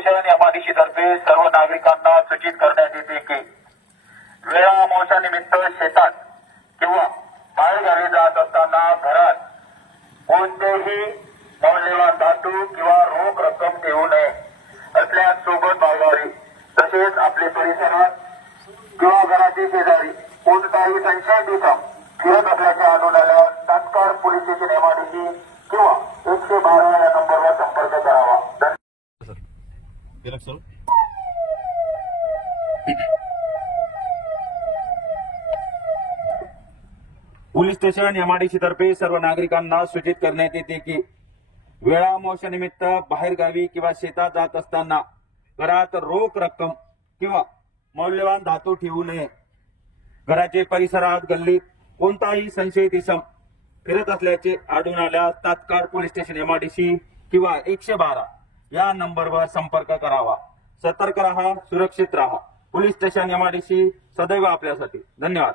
Station MIDC तर्फे सर्व नागरिकांना सूचित करण्यात येते की वेळा अमावस्यानिमित्त शेतात किंवा बाहेरगावी जात असताना घरात कोणतेही मौल्यवान धातू किंवा रोख रक्कम ठेवू नये असल्यास सोबत बाळगावी। तसेच आपले परिसरात किंवा घराचे शेजारी कोणताही संशयित इसम फिरत असल्याचे आढळून आल्यास तात्काळ पोलीस स्टेशन एमआयडीसी किंवा 112 या नंबरवर संपर्क करावा। पोलीस स्टेशन एमआयडीसी तर्फे सर्व नागरिकांना सूचित करण्यात येते की वेळा अमावस्यानिमित्त बाहेरगावी किंवा शेतात जात असताना घरात रोख रक्कम किंवा मौल्यवान धातू ठेवू नये। घराचे परिसरात गल्लीत कोणताही संशयित इसम फिरत असल्याचे आढळून आल्यास तात्काळ पोलीस स्टेशन एमआयडीसी किंवा 112 या नंबरवर संपर्क करावा। सतर्क रहा, सुरक्षित रहा। पोलीस स्टेशन एमआयडीसी सदैव आपल्यासाठी। धन्यवाद।